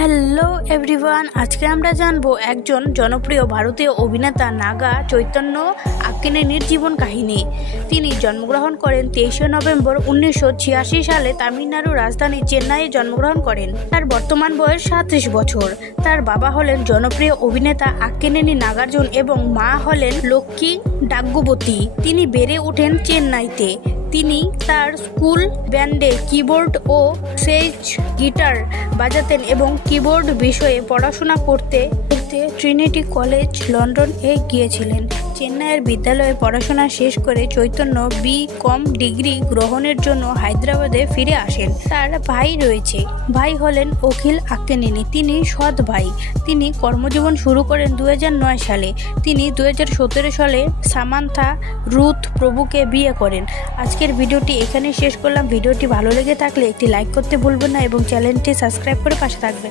Hello everyone, আজকে আমরা জানবো একজন জনপ্রিয় ভারতীয় অভিনেতা নাগা চৈতন্য আক্কিনেনির জীবন কাহিনী। তিনি জন্মগ্রহণ করেন 23শে নভেম্বর 1986 সালে তামিলনাড়ুর রাজধানী চেন্নাইয়ে জন্মগ্রহণ করেন। তার বর্তমান বয়স 37 বছর। তার বাবা হলেন জনপ্রিয় অভিনেতা আক্কিনেনি নাগার্জুন এবং মা হলেন লক্ষ্মী ডাগ্গুবতী। তিনি বেড়ে ওঠেন চেন্নাইতে। তিনি তার স্কুল ব্যান্ডে কিবোর্ড ও সেজ গিটার বাজাতেন এবং কিবোর্ড বিষয়ে পড়াশোনা করতে ট্রিনিটি কলেজ লন্ডন এ গিয়েছিলেন। চেন্নাইয়ের বিদ্যালয়ে পড়াশোনা শেষ করে চৈতন্য বি.কম ডিগ্রি গ্রহণের জন্য হায়দ্রাবাদে ফিরে আসেন। তার ভাই রয়েছে। ভাই হলেন অখিল আক্কিনেনি। তিনি সৎ ভাই। তিনি কর্মজীবন শুরু করেন 2009 সালে। তিনি 2017 সালে সামান্থা রুথ প্রভুকে বিয়ে করেন। আজকের ভিডিওটি এখানে শেষ করলাম। ভিডিওটি ভালো লেগে থাকলে একটি লাইক করতে ভুলবেন না এবং চ্যানেলটি সাবস্ক্রাইব করে পাশে থাকবেন।